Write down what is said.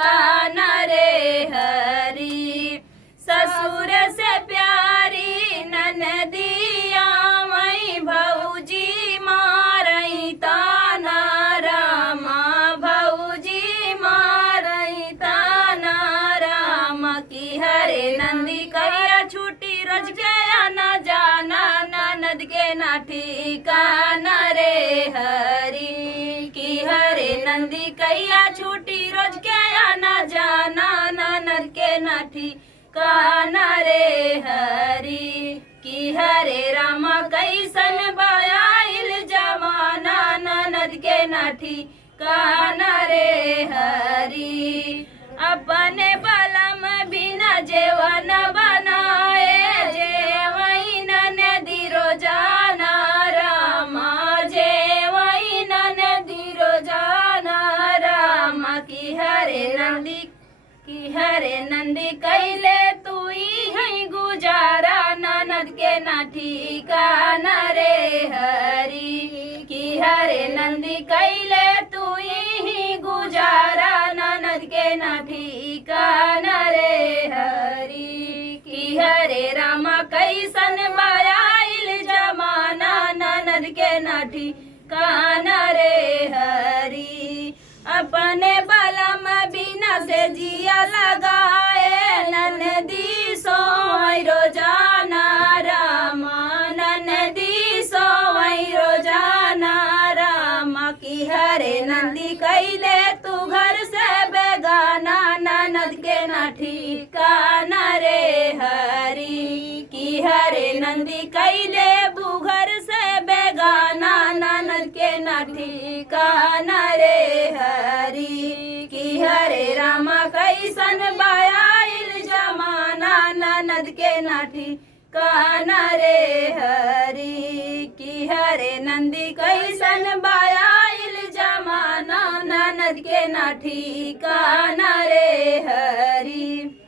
काना रे हरी। ससुर से प्यारी ननदिया मई भौजी मारई ताना रामा, भौजी मारई ताना रामा। की हरे नंदी कहिया छूटी रोज के आना जाना, ननद के ना ठिकाना रे हरी। की हरे नंदी कहिया छूटी रोज के आना जाना, ननद के ना ठिकाना रे हरी। की हरे रामा कैसन बायाइल जमाना, ननद के ना ठिकाना रे हरी। अपने बलम बिना जेवन बनाए, जेवई ननदी रोजाना रामा, जेवई ननदी रोजाना रामा। की हरे नंदी कैले तू ही गुजारा, ननद के ना ठिकाना रे हरी। की हरे नंदी कैले तू ही गुजारा, ननद के ना ठिकाना रे हरी। की हरे रामा कैसन बायाइल जमाना, ननद के ना ठिकाना रे हरी। अपने बलम बिना से जिया लगाए, ननदी सोई रोजाना रामा, ननदी सोई रोजाना रामा। की हरे नंदी कैले तू घर से बेगाना, ननद के ना ठिकाना रे हरी। की हरे नंदी कैले बुघर से बेगाना, ननद के ना ठिकाना रे हरी। की हरे रामा कैसन बायाइल जमाना, ननद के ना ठिकाना रे हरी। की हरे नंदी कैसन बायाइल जमाना, ननद के ना ठिकाना रे हरी।